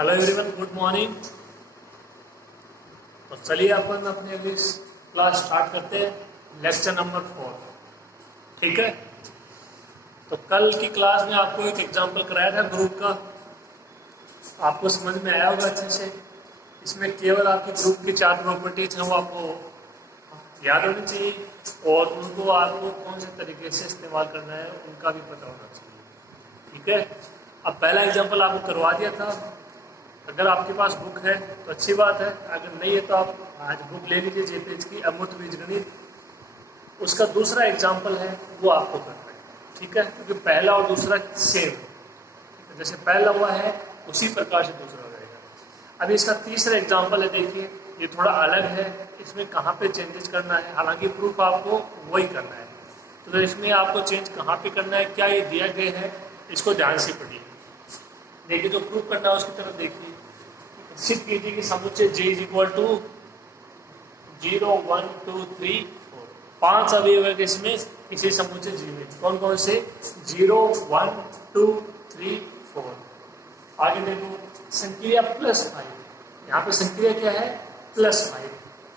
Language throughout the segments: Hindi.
Hello everyone, good morning. तो चलिए अपन अपनी अगली क्लास स्टार्ट करते हैं, लेक्चर नंबर 4। ठीक है, तो कल की क्लास में आपको एक एग्जांपल कराया था ग्रुप का, आपको समझ में आया होगा अच्छे से। इसमें केवल आपकी ग्रुप की 4 प्रॉपर्टीज हैं, वो आपको याद होनी चाहिए और उनको आपको कौन से तरीके से इस्तेमाल करना है उनका भी पता होना चाहिए। ठीक है, अब पहला एग्जाम्पल आपको करवा दिया था। अगर आपके पास बुक है तो अच्छी बात है, अगर नहीं है तो आप आज बुक ले लीजिए जेपीएच की अमूर्त बीजगणित। उसका दूसरा एग्जाम्पल है वो आपको करना है। ठीक है, क्योंकि पहला और दूसरा सेम, जैसे पहला हुआ है उसी प्रकार से दूसरा हो जाएगा। अभी इसका तीसरा एग्जाम्पल है, देखिए ये थोड़ा अलग है, इसमें कहाँ पे चेंजेस करना है, हालांकि प्रूफ आपको वही करना है। तो इसमें आपको चेंज कहाँ पे करना है, क्या ये दिया गया है, इसको ध्यान से पढ़िए। देखिए, जो प्रूफ करना है उसकी तरफ देखिए। सिद्ध कीजिए कि समुच्चय J इज इक्वल टू 0 1 2 3 4। 5 अवयव है इसमें, इसी समुच्चय G में कौन कौन से 0 1 2 3 4। आगे देखो, संक्रिया +5, यहाँ पे संक्रिया क्या है +5।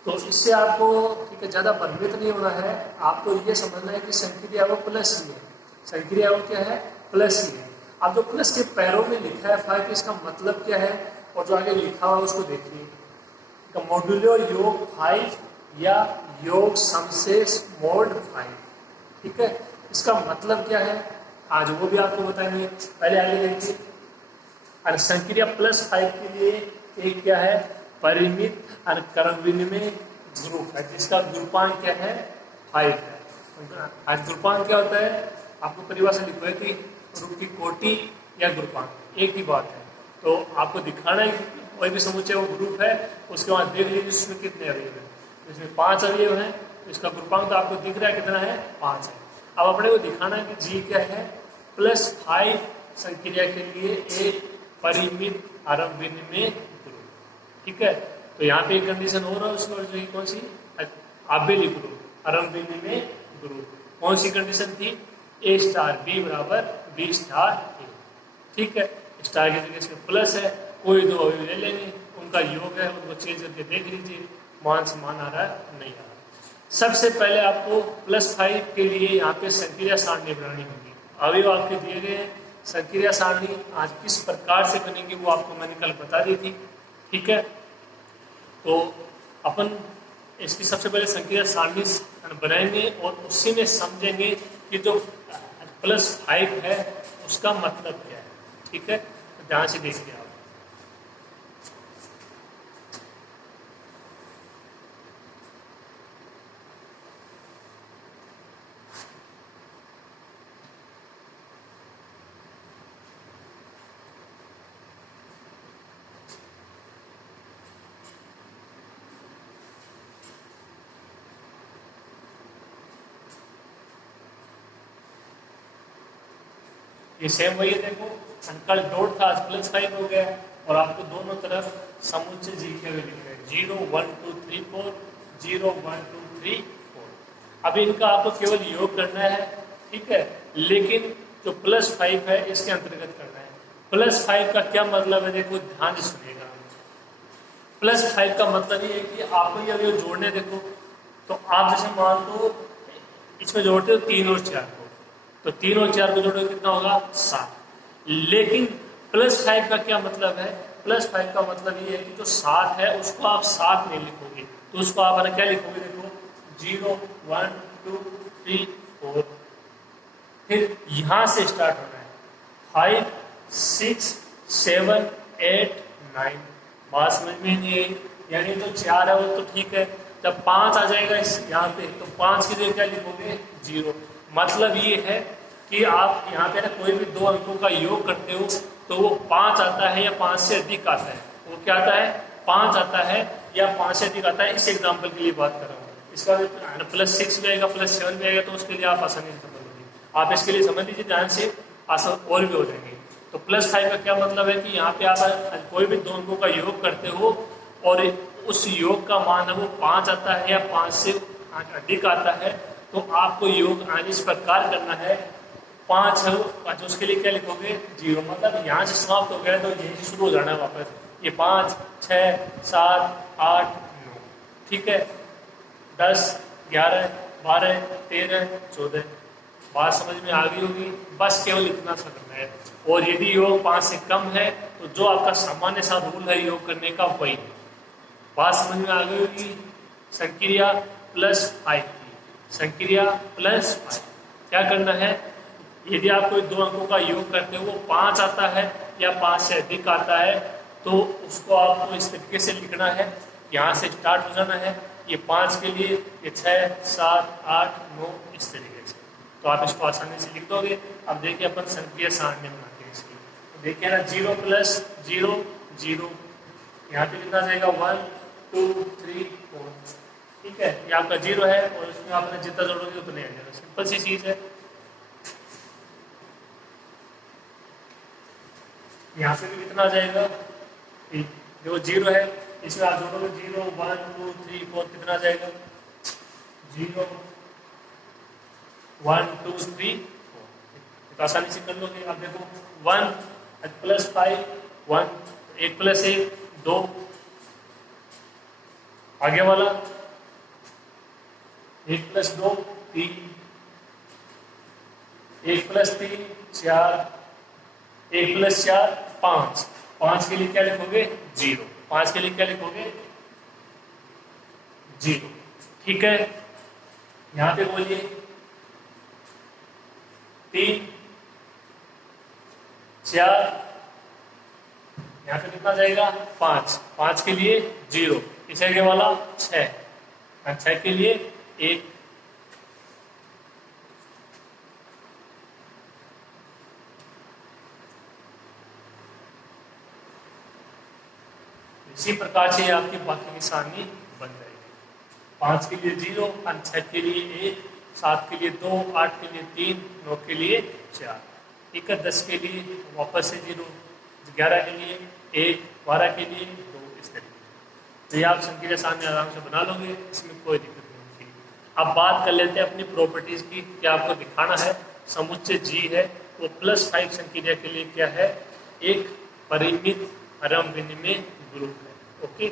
तो इससे आपको ठीक है ज्यादा भ्रमित नहीं होना है, आपको ये समझना है कि संक्रिया वो प्लस ही है, संक्रिया वो क्या है प्लस ही है। अब जो प्लस के पैरों में लिखा है 5, इसका मतलब क्या है और जो आगे लिखा हुआ उसको देखिए। मॉड्यूलो योग 5 या योग समशेष मोड 5। ठीक है, इसका मतलब क्या है आज वो भी आपको बताएंगे। पहले आगे देखिए, और संक्रिया +5 के लिए एक क्या है परिमित और क्रम विनिमय ग्रुप है, जिसका ग्रुपांक क्या है 5 है। आज ग्रुपांक क्या होता है आपको परिभाषा लिखो है कि ग्रुप की कोटि या ग्रुपांक एक ही बात है। तो आपको दिखाना है कि कोई भी समुच्चय वो ग्रुप है, उसके बाद देख लीजिए उसमें कितने अवयव हैं। इसमें 5 अवयव हैं, तो इसका ग्रुपांक तो आपको दिख रहा है कितना है 5 है। अब अपने को दिखाना है कि जी क्या है +5 संक्रिया के लिए एक परिमित आरंभ विनिमय ग्रुप। ठीक है, तो यहाँ पे एक कंडीशन हो रहा है उसको, जो कौन सी आबेली ग्रुप आरंभ विनिमय ग्रुप। कौन सी कंडीशन थी A स्टार B बराबर B स्टार A। ठीक है, स्टार की जगह इसमें प्लस है, कोई दो अवयव ले लेंगे, उनका योग है, उनको चेंज करके देख लीजिए मान से मान आ रहा है नहीं आ रहा। सबसे पहले आपको +5 के लिए यहाँ पे संक्रिया सारणी बनानी होगी। अवयव आपके दिए गए हैं, संक्रिया सारणी आज किस प्रकार से बनेगी वो आपको मैंने कल बता दी थी। ठीक है, तो अपन इसकी सबसे पहले संक्रिया सारणी बनाएंगे और उसी में समझेंगे कि जो +5 है उसका मतलब क्या है। ठीक है, तो ध्यान से देखिए आप। ये सेम वही है, देखो अंकल डॉट था आज +5 हो गया और आपको दोनों तरफ समुच्चय जी के लिख रहे हैं 0 1 2 3 4 0 1 2 3 4। अभी इनका आपको केवल योग करना है। ठीक है, लेकिन जो +5 है इसके अंतर्गत करना है। +5 का क्या मतलब है, देखो ध्यान से सुनिएगा। +5 का मतलब ये है कि आपको ये जोड़ने, देखो तो आप जैसे मान लो इसमें जोड़ते हो 3 और 4 को, तो 3 और 4 को जोड़ो कितना होगा 7। लेकिन +5 का क्या मतलब है, +5 का मतलब ये है कि जो 7 है उसको आप 7 नहीं लिखोगे, तो उसको आप क्या लिखोगे, देखो 0 1 2 3 4। फिर यहां से स्टार्ट होना है 5 6 7 8 9। बात समझ में नहीं आई, यानी जो 4 है वो तो ठीक है, जब 5 आ जाएगा इस यहाँ पे तो 5 की जगह क्या लिखोगे 0। मतलब ये है कि आप यहाँ पे ना कोई भी दो अंकों का योग करते हो तो वो 5 आता है या 5 से अधिक आता है, वो क्या आता है 5 आता है या 5 से अधिक आता है। इस एग्जाम्पल के लिए बात कर रहा हूँ। इसका +6 भी आएगा +7 भी आएगा, तो उसके लिए आप आसानी से समझ लीजिए। आप इसके लिए समझ लीजिए ध्यान से, आसान और भी हो जाएंगे। तो +5 का क्या मतलब है कि यहाँ पे आप कोई भी दो अंकों का योग करते हो और उस योग का मान है वो 5 आता है या 5 से अधिक आता है, तो आपको योग इस प्रकार करना है 5 है वो, अच्छा उसके लिए क्या लिखोगे 0, मतलब यहाँ से समाप्त हो गया तो यहीं से शुरू हो जाना है वापस। ये 5 6 7 8 9, ठीक है, 10 11 12 13 14, बात समझ में आ गई होगी। बस केवल इतना सा करना है। और यदि योग 5 से कम है तो जो आपका सामान्य सा रूल है योग करने का वही, बात समझ में आ गई होगी। संक्रिया प्लस 5 की, संक्रिया प्लस 5 क्या करना है, यदि आप कोई दो अंकों का योग करते हो वो 5 आता है या 5 से अधिक आता है तो उसको आपको इस तरीके से लिखना है, यहाँ से स्टार्ट हो जाना है, ये 5 के लिए, ये 6 7 8 9 इस तरीके से, तो आप इसको आसानी से लिख दोगे। अब देखिए अपन संक्रिया सारणी बनाते हैं इसकी, तो देखिए ना 0 प्लस 0 0, यहाँ पे कितना जाएगा 1 2 3 4, ठीक है, ये आपका 0 है और इसमें आपने जितना जोड़ोगे उतने आ जाएगा, सिंपल सी चीज है। यहाँ पे भी कितना आ जाएगा, जो 0 है इसमें आप जोड़ोगे 0 1 2 3 4, कितना आ जाएगा 0 1 2 3 4, तो आसानी से कर लोगे। अब देखो 1 प्लस 5 1, 1 प्लस 1 2, आगे वाला 1 प्लस 2 3, 1 प्लस 3 4, 1 प्लस 4 5, 5 के लिए क्या लिखोगे 0, 5 के लिए क्या लिखोगे 0, ठीक है। यहां पे बोलिए 3 4, यहां पे कितना जाएगा 5, 5 के लिए 0, इस आगे वाला 6, 6 के लिए 1, इसी प्रकार से आपकी बाकी की सारणी बन जाएगी। 5 के लिए 0, 6 के लिए 1, 7 के लिए 2, 8 के लिए 3, 9 के लिए 4, ठीक है, 10 के लिए वापस से 0, 11 के लिए 1, 12 के लिए 2, इस तरीके। तो ये आप संक्रिया सारणी आराम से बना लोगे, इसमें कोई दिक्कत नहीं होगी। अब बात कर लेते हैं अपनी प्रॉपर्टीज की, क्या आपको दिखाना है समुच्चय G है वो +5 संक्रिया के लिए क्या है, एक परिमित आरम विनिमय ग्रुप है, ओके।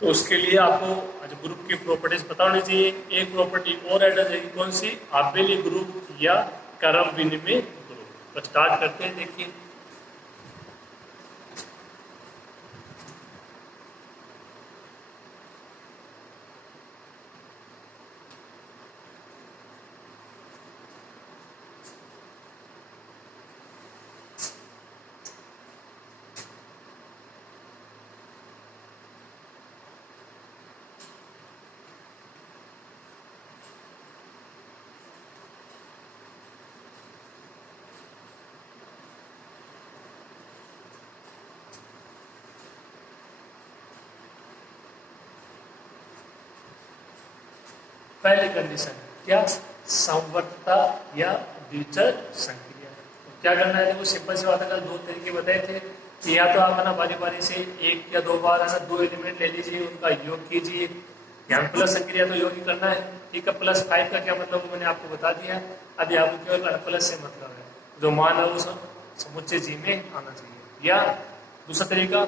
तो उसके लिए आपको ग्रुप की प्रॉपर्टीज पता होनी चाहिए। एक प्रॉपर्टी और ऐड हो जाएगी, कौन सी, आबेली ग्रुप या क्रम विनिमय ग्रुप। तो स्टार्ट करते हैं, देखिए पहली कंडीशन क्या, संवर्तता या द्विचर संक्रिया। तो क्या करना है, देखो सिंपल सी बात है, कल 2 तरीके बताए थे कि या तो आप है ना बारी बारी से 1 या 2 बार है ना 2 एलिमेंट ले लीजिए, उनका योग कीजिए, यहाँ प्लस संक्रिया तो योग ही करना है, ठीक है। +5 का क्या मतलब वो मैंने आपको बता दिया। अब यहाँ पर केवल प्लस से मतलब है, जो मान है वो समुच्चय G में आना चाहिए। या दूसरा तरीका,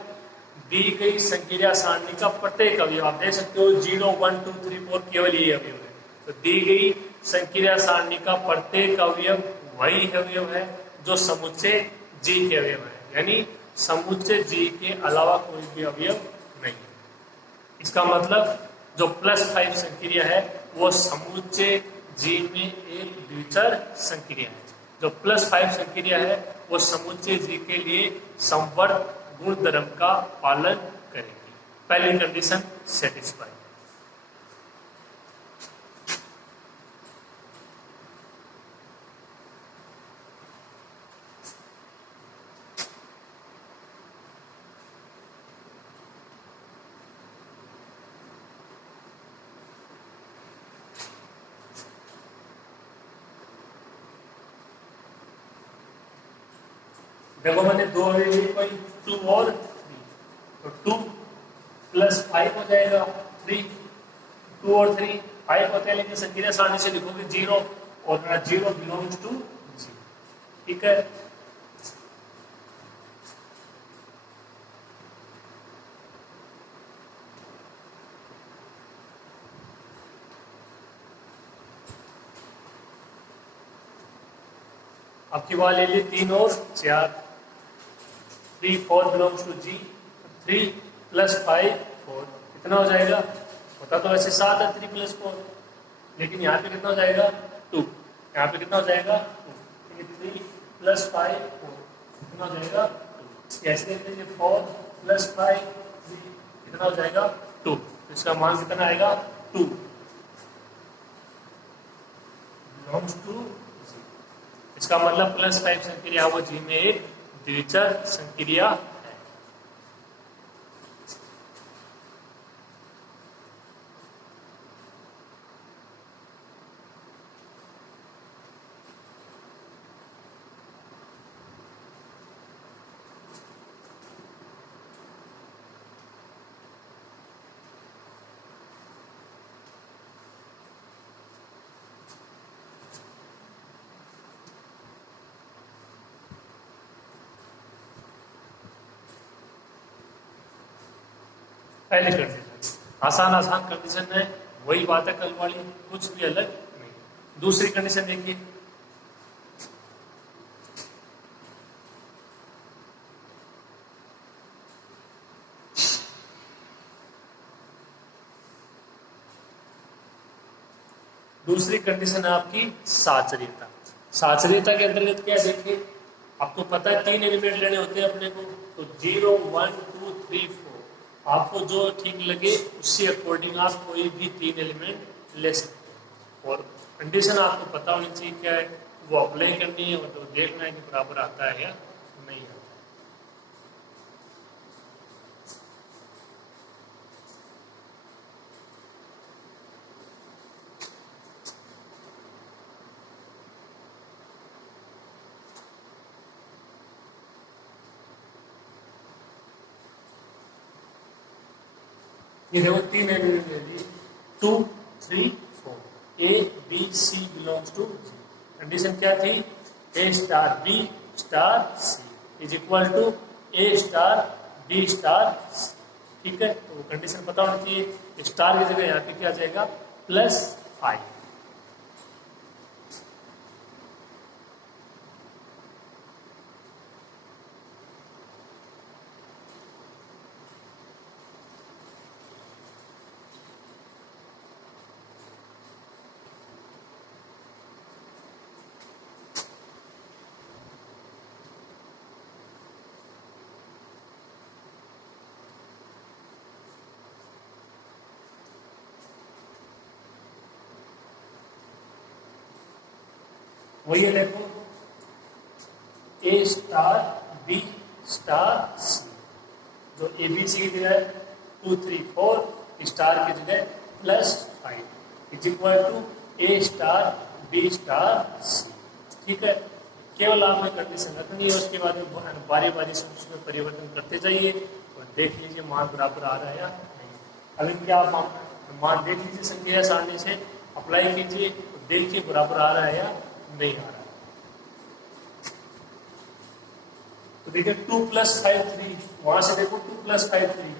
दी गई संक्रिया सारणी का प्रत्येक अवयव, आप देख सकते हो 0 1 2 3 4 केवल ये अवयव है, तो दी गई संक्रिया सारणी का प्रत्येक अवयव वही अवयव है जो समुच्चय G के अवयव है, यानी समुच्चय G के अलावा कोई भी अवयव नहीं है। इसका मतलब जो +5 संक्रिया है वो समुच्चय G में एक द्विचर संक्रिया है। जो +5 संक्रिया है वो समुच्चय G के लिए संवर्त गुण धर्म का पालन करेगी। पहली कंडीशन सेटिस्फाई। देखो मैंने 2 ले लिए, कोई 2 और 3, तो 2 + 5 हो जाएगा 3, 2 और 3 5 होते हैं, लेकिन संक्रिया सारणी से लिखोगे 0 और 0 बिलोंग्स टू G। ठीक है। आपकी बात ले ली 3 और 4, 3 4 बिलोंग्स टू जी, 3 + 5 4 कितना हो जाएगा? होता तो वैसे 7 है 3 + 4, लेकिन यहाँ पे कितना हो जाएगा? 2। यहाँ पे कितना हो जाएगा? 2। 3 + 5 4 कितना हो जाएगा? 2। ऐसे देखते हैं 4 + 5 3 कितना हो जाएगा? 2। इसका मान कितना आएगा? 2 बिलोंग्स टू। इसका मतलब +5 संक्रिया वो जी में एक द्विचर संक्रिया है। पहले कंडीशन आसान कंडीशन है, वही बात है कल वाली, कुछ भी अलग नहीं। दूसरी कंडीशन देखिए, दूसरी कंडीशन है आपकी साचर्यता। साचर्यता के अंतर्गत क्या देखिए, आपको पता है 3 एलिमेंट लेने होते हैं अपने को, तो 0 1 2 3 4 आपको जो ठीक लगे उससे अकॉर्डिंग आप कोई भी 3 एलिमेंट ले सकते हो। और कंडीशन आपको पता होनी चाहिए क्या है, वो अप्लाई करनी है और तो देखना है कि बराबर आता है या नहीं आता। ये देखो 3 एलिमेंट ले ली, 2 3 4 A B C belongs to G। Condition क्या थी? A * B * C is equal to A * B * C। ठीक है, तो कंडीशन पता होनी चाहिए। स्टार की जगह यहाँ पे क्या आ जाएगा? +5। वही है, देखो A * B * C, जो ABC की जगह 2 3 4 स्टार की जगह +5 is equal to A * B * C। ठीक है, केवल आपने कंडीशन रखनी है, उसके बाद में बारी बारी से उसमें परिवर्तन करते जाइए और देख लीजिए मान बराबर आ रहा है या नहीं। अभी क्या आप मान देख लीजिए संख्या सारणी से अप्लाई कीजिए तो देखिए बराबर आ रहा है या नहीं आ रहा है। तो देखिए 2 + 5 3, वहां से देखो 2 + 5 3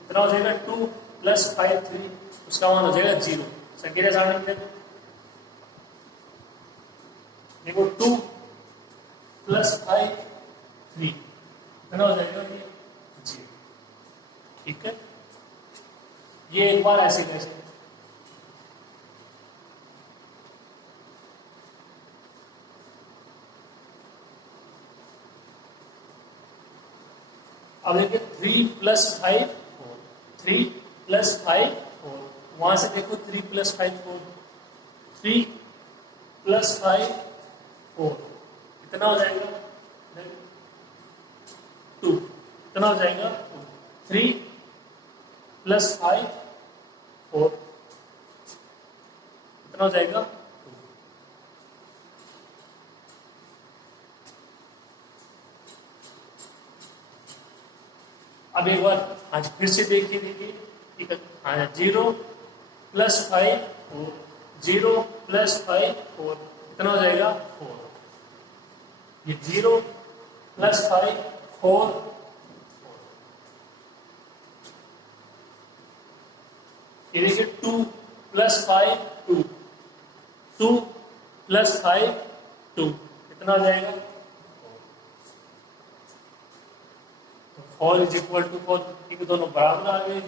कितना हो जाएगा? 2 + 5 3 उसका मान हो जाएगा 0। संख्या सारणी में देखो 2 + 5 3 कितना हो जाएगा? ये 0। ठीक है, ये एक बार ऐसे कैसे, अब देखिए 3 + 5 4 3 + 5 4 वहां से देखो 3 + 5 4 3 + 5 4 कितना हो जाएगा? 2 कितना हो जाएगा? 3 + 5 4 कितना हो जाएगा? 2। अब एक बार आज फिर से देखिए, ठीक है, 0 + 5 4 0 + 5 4 कितना हो जाएगा? 4। ये 0 + 5 4, ये देखिए 2 + 5 2, 2 + 5 2 कितना आ जाएगा? 4 = 4, क्योंकि दोनों बराबर आ गए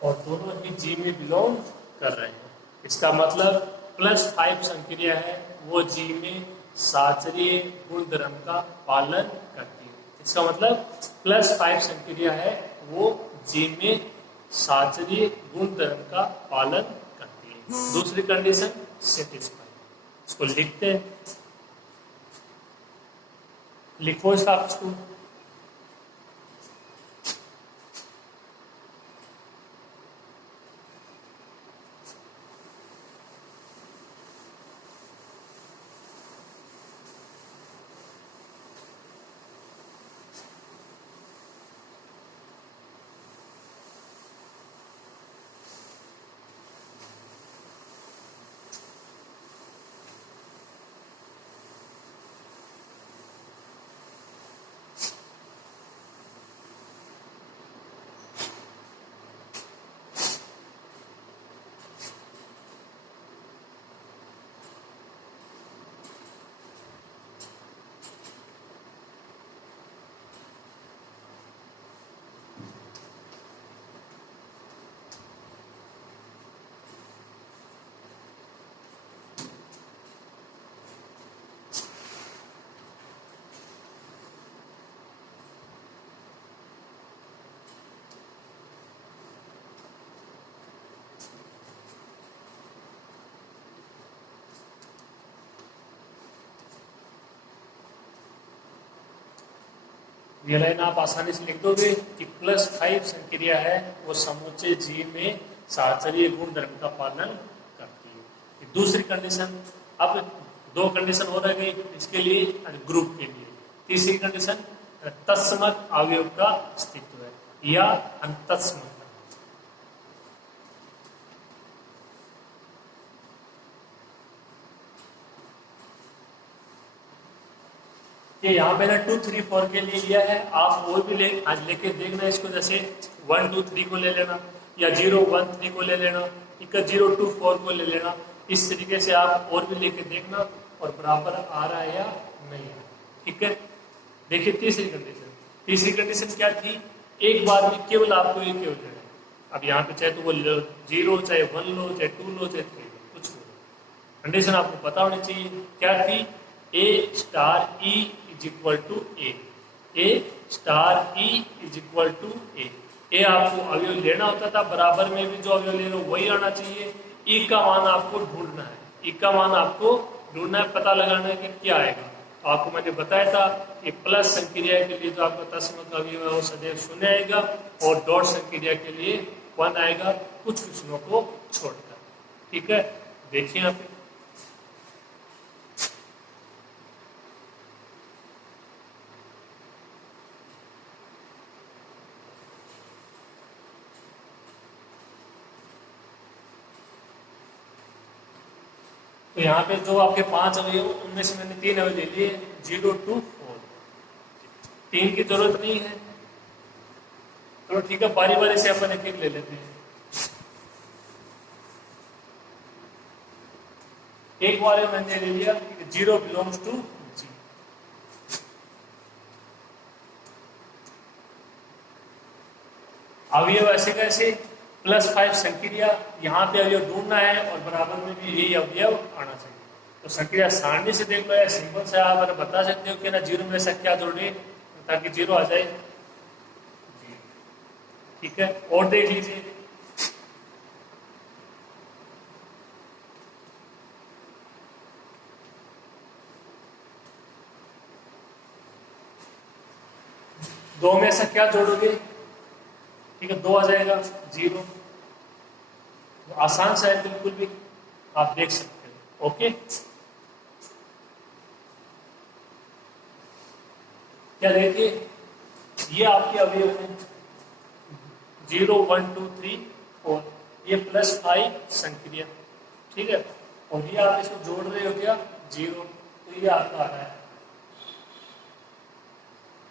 और दोनों ही जी में बिलोंग कर रहे हैं। इसका मतलब +5 संक्रिया है वो जी में साचरीय गुणधर्म का पालन करती है। इसका मतलब +5 संक्रिया है वो जी में साचरीय गुणधर्म का पालन करती है। दूसरी कंडीशन सेटिस्फाई। इसको लिखते हैं, लिखो इसका आपको। ये लाइन आप आसानी से लिख दोगे कि +5 संक्रिया है वो समूचे जी में साचरीय गुणधर्म का पालन करती है। दूसरी कंडीशन, अब 2 कंडीशन हो रह गई इसके लिए, ग्रुप के लिए। तीसरी कंडीशन तत्समक अवयव का अस्तित्व है या अंतस्मक। ये यहाँ पे ना 2 3 4 के लिए लिया है, आप और भी लेके देखना इसको, जैसे 1 2 3 को ले लेना या 0 1 3 को ले लेना, 0 2 4 को ले लेना। इस तरीके से आप और भी लेके देखना और बराबर आ रहा है या नहीं है। ठीक है, देखिए तीसरी कंडीशन क्या थी? एक बार में केवल आपको एक ही हो जाएगा। अब यहाँ पे चाहे तो वो 0 चाहे 1 लो चाहे 2 लो चाहे 3 लो, कुछ लो, कंडीशन आपको पता होनी चाहिए। क्या थी? A * E = A, A * E = A। ए आपको अवयव लेना होता था, बराबर में भी जो अवयव ले लो वही आना चाहिए। ई का मान आपको ढूंढना है, ई का मान आपको ढूंढना है, पता लगाना है कि क्या आएगा। तो आपको मैंने बताया था कि प्लस संक्रिया के लिए जो आपका तत्समक अवयव है वो सदैव 0 आएगा और डॉट संक्रिया के लिए 1 आएगा, कुछ विषयों को छोड़कर। ठीक है, देखिए यहाँ पे तो यहाँ पे जो आपके 5 अवयव उनमें से मैंने 3 अवयव ले लिए, 0 2 4। 3 की जरूरत नहीं है, तो ठीक है, बारी बारी से अपन एक एक ले लेते हैं। एक बार मैंने ले लिया 0 बिलोंग्स टू जी। अवयव ऐसे कैसे? +5 संक्रिया, यहाँ पे अवयव ढूंढना है और बराबर में भी यही अवयव आना चाहिए। तो संक्रिया सारणी से देख लो या सिंपल से आप बता सकते हो कि ना 0 में से क्या जोड़े ताकि 0 आ जाए। ठीक है, और देख लीजिए दो में से क्या जोड़ोगे? ठीक है, 2 आ जाएगा, 0। आसान सा है बिल्कुल भी, आप देख सकते हो। ओके, क्या देखिए, ये आपके अवयव हैं 0 1 2 3 4, ये +5 संक्रिया। ठीक है, और ये आप इसको जोड़ रहे हो क्या? 0, तो तो ये आपका आ रहा है,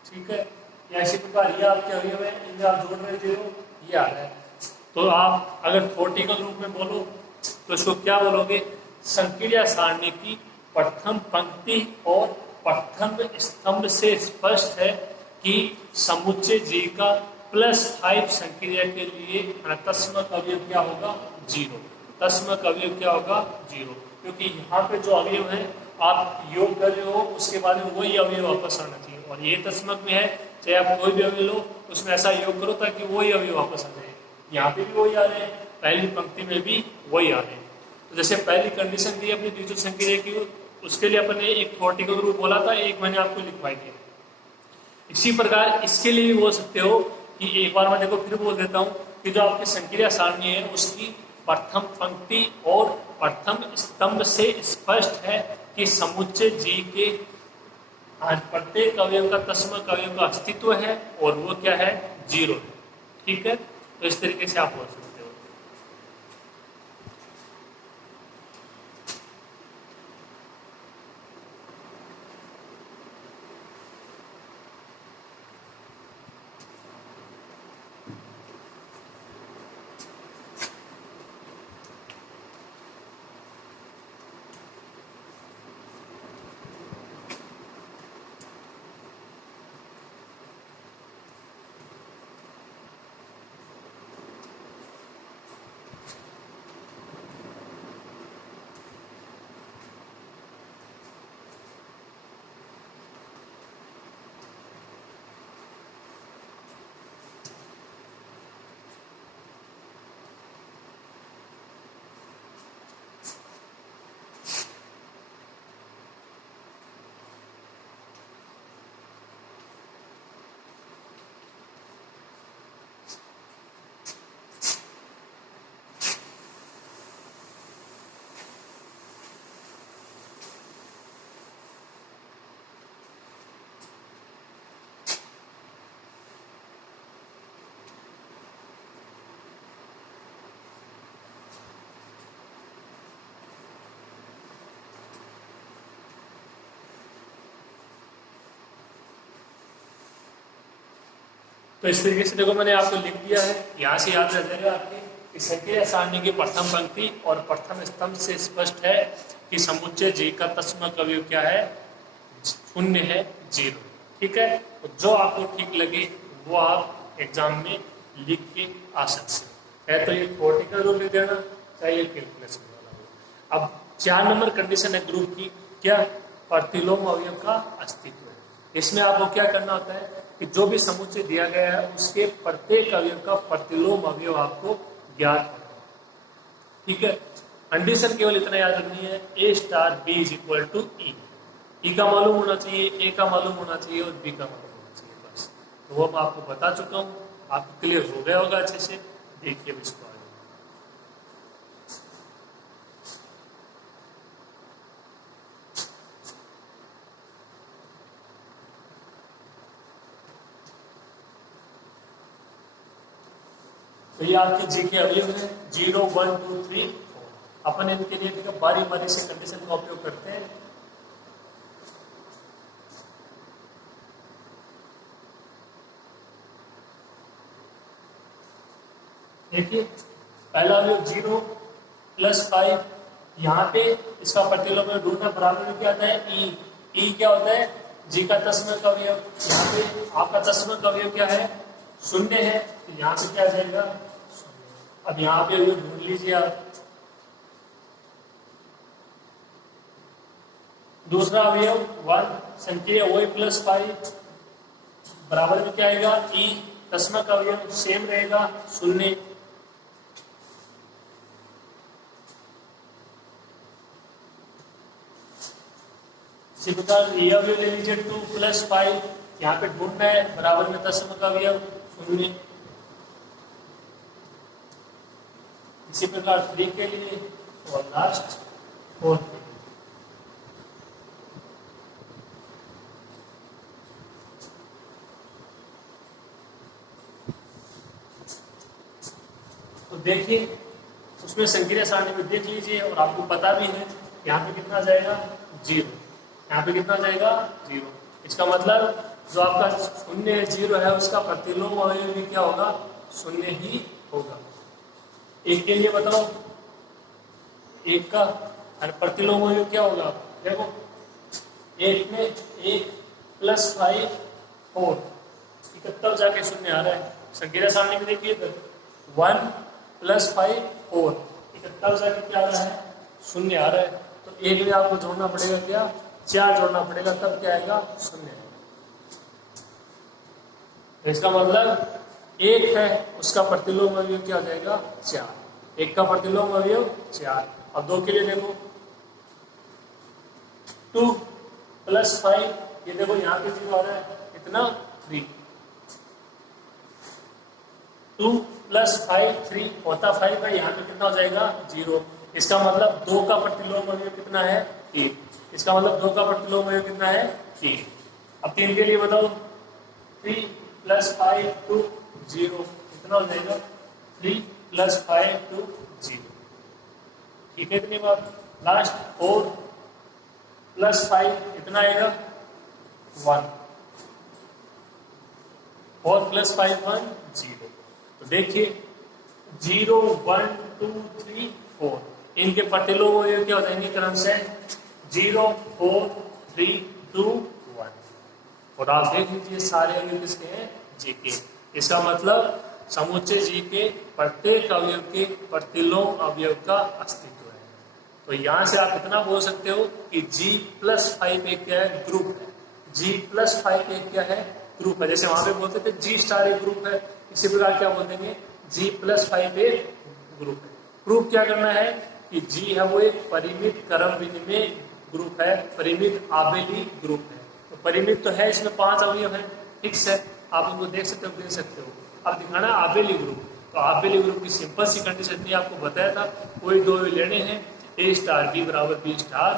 ठीक है। या इसी प्रकार ये आपके अवयव है, इनमें आप जोड़ रहे 0, ये आ रहा है। तो आप अगर थ्योरेटिकल रूप में बोलो तो इसको क्या बोलोगे, संक्रिया सारणी की प्रथम पंक्ति और प्रथम स्तंभ से स्पष्ट है कि समुच्चय जी का +5 संक्रिया के लिए तस्मक अवयव क्या होगा, 0। तस्मक अवयव क्या होगा, 0, क्योंकि यहाँ पे जो अवयव है आप योग कर रहे हो उसके बाद में वही अवयव वापस आना चाहिए, और ये तस्मक में है चाहे आप कोई भी अवयव लो उसमें ऐसा योग करो ताकि वही अवयव वापस आ जाए। यहाँ पे भी वही आ रहे हैं, पहली पंक्ति में भी वही आ रहे हैं। तो जैसे पहली कंडीशन दी अपनी द्वितीय संक्रिया की, उसके लिए अपने एक थ्योरेटिकल रूप बोला था, एक मैंने आपको लिखवाई थी। इसी प्रकार इसके लिए भी बोल सकते हो कि एक बार मैं देखो फिर बोल देता हूँ कि जो आपकी संक्रिया सारणी है उसकी प्रथम पंक्ति और प्रथम स्तंभ से स्पष्ट है कि समुच्चय जी के प्रत्येक अवयव का तस्मक अवयव का अस्तित्व है और वो क्या है, 0 है, ठीक है। तो इस तरीके से आप बोल सकते हो। तो इस तरीके से देखो मैंने आपको लिख दिया है, यहाँ से याद रह जाएगा आपकी कि संक्रिया सारणी की प्रथम पंक्ति और प्रथम स्तंभ से स्पष्ट है कि समुच्चय जी का तस्मक अवयव क्या है, 0 है, 0, ठीक है। तो जो आपको ठीक लगे वो आप एग्जाम में लिख के आ सकते हैं, तो ये थ्योरेटिकल रूप लिख देना, चाहे कैलकुलेशन वाला। अब 4 नंबर कंडीशन है ग्रुप की, क्या, प्रतिलोम अवयव का अस्तित्व है। इसमें आपको क्या करना होता है कि जो भी समुच्चय दिया गया है उसके प्रत्येक अवयव का प्रतिलोम अवयव आपको ज्ञात करना है, ठीक है। कंडीशन केवल इतना याद रखनी है, A star B is equal to E। E का मालूम होना चाहिए, A का मालूम होना चाहिए और B का मालूम होना चाहिए, बस। तो वो मैं आपको बता चुका हूँ, आपको क्लियर हो गया होगा अच्छे से। देखिए इसको आगे, तो ये आपके जी के अवयव है 0, 1, 2, 3, 4। अपन इनके लिए देखो बारी बारी से कंडीशन का उपयोग करते हैं। देखिए पहला अवयव 0 + 5, यहाँ पे इसका प्रतिलोम ढूंढना, बराबर में क्या आता है, ई क्या होता है, जी का तस्मक अवयव। यहाँ पे आपका तस्मक अवयव क्या है, 0 है, तो यहाँ पे क्या आ जाएगा, 0। अब यहाँ पे अवयव ढूंढ लीजिए आप। दूसरा अवयव 1, संख्या वही +5, बराबर में क्या आएगा, ई, तस्मक अवयव सेम रहेगा, 0। इसी प्रकार ये अवयव ले लीजिए 2 + 5, यहाँ पे ढूंढना है, बराबर में तस्मक अवयव 0। इसी प्रकार 3 के लिए और लास्ट 4 के लिए। तो देखिए उसमें संक्रिया सारणी में देख लीजिए और आपको पता भी है यहाँ पे कितना जाएगा, 0। यहाँ पे कितना जाएगा 0। इसका मतलब जो आपका 0 0 है उसका प्रतिलोम अवयव भी क्या होगा 0 ही होगा। एक के लिए बताओ, एक का प्रतिलोम अवयव क्या होगा, देखो एक में 1 + 5 4, तब जाके 0 आ रहा है। संख्या सारणी में देखिए 1 + 5 4, तब जाके क्या आ रहा है 0 आ रहा है। तो एक में आपको जोड़ना पड़ेगा क्या 4 जोड़ना पड़ेगा, तब क्या आएगा 0। इसका मतलब एक है उसका प्रतिलोम अवयव क्या हो जाएगा 4, एक का प्रतिलोम अवयव 4। अब 2 के लिए देखो 2 + 5, ये देखो यहाँ पे 0 आ रहा है, कितना 3। 2 + 5 3 होता 5 है, यहाँ पे कितना हो जाएगा 0। इसका मतलब 2 का प्रतिलोम अवयव कितना है 3। इसका मतलब 2 का प्रतिलोम अवयव कितना है 3। अब 3 के लिए बताओ 3 + 5 2 0, कितना हो जाएगा 3 + 5 2 0। ठीक है, इतनी बात। लास्ट 4 + 5 कितना आएगा 1, 4 + 5 1 0। तो देखिए 0 1 2 3 4, इनके प्रतिलोम अवयव क्या हो जाएंगे क्रम से 0 4 3 2 1। और आप देख लीजिए सारे अवयव किसके हैं जी के। इसका मतलब समुच्चय जी के प्रत्येक अवयव के प्रतिलोम अवयव का अस्तित्व है। तो यहां से आप इतना बोल सकते हो कि G + 5 एक क्या है ग्रुप है, G + 5 एक क्या है ग्रुप है। जैसे वहां पे बोलते थे G स्टार एक ग्रुप है, इसी प्रकार क्या बोल देंगे G + 5 एक ग्रुप है। प्रूफ क्या करना है कि G है वो एक परिमित क्रम विनिमय ग्रुप है, परिमित आबेली ग्रुप है। तो परिमित तो है, इसमें 5 अवयव है, फिक्स है, आप इनको देख सकते हो, दे सकते हो। अब दिखाना आबेली ग्रुप, तो आबेली ग्रुप की सिंपल सी कंडीशन थी, आपको बताया था कोई दो लेने हैं A स्टार B बराबर B स्टार,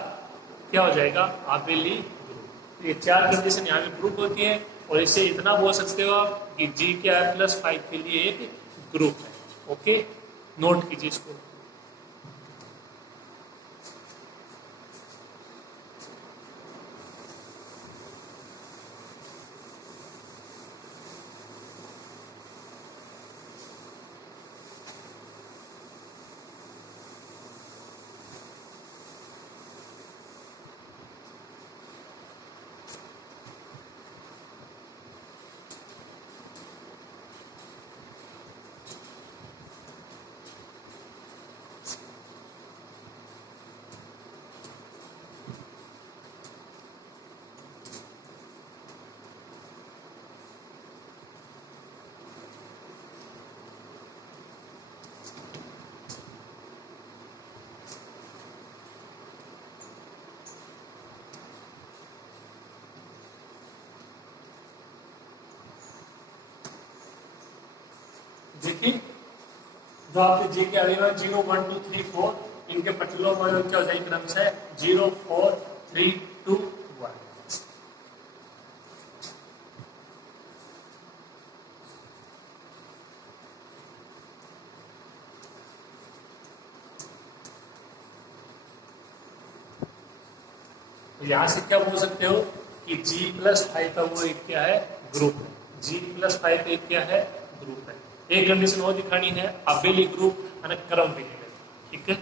क्या हो जाएगा आबेली ग्रुप। ये 4 कंडीशन यहाँ पे प्रूफ होती है। और इससे इतना बोल सकते हो आप कि G क्या है +5 के लिए एक ग्रुप है। ओके, नोट कीजिए इसको। देखिए जो आपके जी के अवयव 0 1 2 3 4, इनके प्रतिलोम अवयव क्या हो जाएंगे क्रम से 0 4 3 2 1। तो यहां से क्या बोल सकते हो कि G + 5 का वो एक क्या है ग्रुप है, G + 5 एक क्या है ग्रुप है। एक कंडीशन और दिखानी है आबेली ग्रुप और क्रम विनिमय। ठीक है,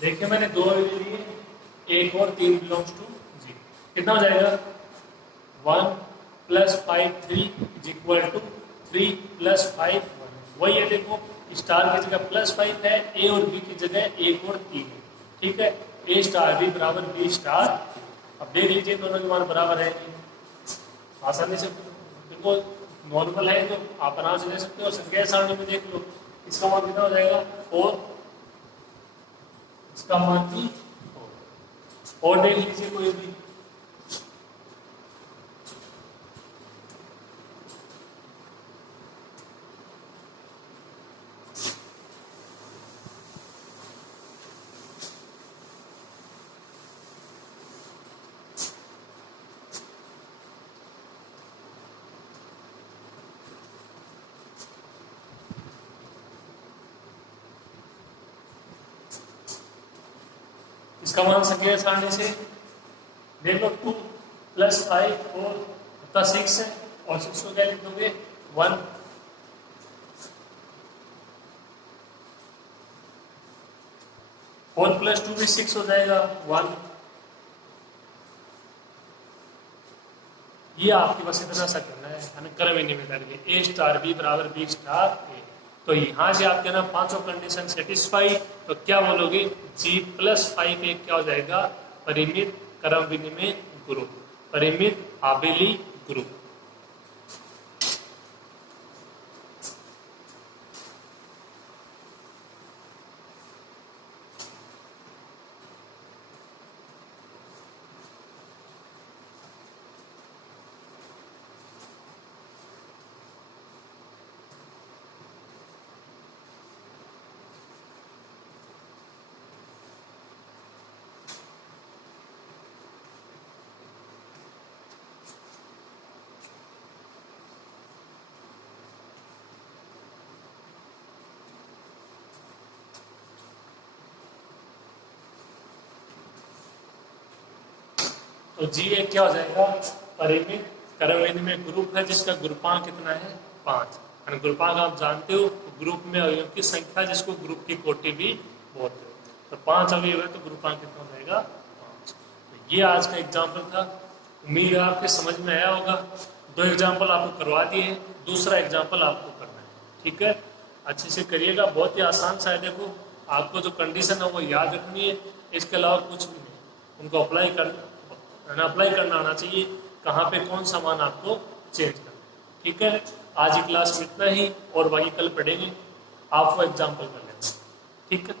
देखिए मैंने 2 अवयव लिए, 1 और 3 बिलोंग्स टू G। कितना हो जाएगा 1 + 5 3 = 3 + 5 1। वही है, देखो स्टार की जगह +5 है, A और B की जगह 1 और 3 है। ठीक है, A स्टार B बराबर B स्टार। अब देख लीजिए दोनों के मान बराबर है, आसानी से देखो नॉर्मल है तो आप आराम से दे सकते हो। संख्या सारणी में देख लो, इसका मान कितना हो जाएगा 4, इसका मान भी 4। और देख लीजिए कोई भी इसका मान सके आसानी से देख लो 2 + 5 4 6 है और 6 को क्या लिख दोगे 1 4 + 2 भी 6 हो जाएगा 1। ये आपके पास इतना सा करना है क्रम में करके A * B = B * A। तो यहाँ से आपके ना पांचों कंडीशन सेटिस्फाई, तो क्या बोलोगे G + 5A क्या हो जाएगा परिमित क्रम विनिमय ग्रुप, परिमित आबेली ग्रुप। तो G एक क्या हो जाएगा परिमित क्रम विनिमय ग्रुप है जिसका ग्रुपांक कितना है 5। और ग्रुपांक आप जानते हो ग्रुप में अवयव की संख्या जिसको ग्रुप की कोटि भी बोलते हैं। तो 5 अवयव है तो ग्रुपांक कितना हो जाएगा 5। तो ये आज का एग्जाम्पल था, उम्मीद है आपके समझ में आया होगा। 2 एग्जाम्पल आपको करवा दिए हैं, दूसरा एग्जाम्पल आपको करना है, ठीक है। अच्छे से करिएगा, बहुत ही आसान सा है। देखो आपको जो कंडीशन है वो याद रखनी है, इसके अलावा कुछ भी नहीं। उनको अप्लाई करना आना चाहिए, कहाँ पे कौन सा मान आपको चेंज करना, ठीक है। आज की क्लास में इतना ही और बाकी कल पढ़ेंगे, आप वो एग्जाम्पल कर लेना, ठीक है।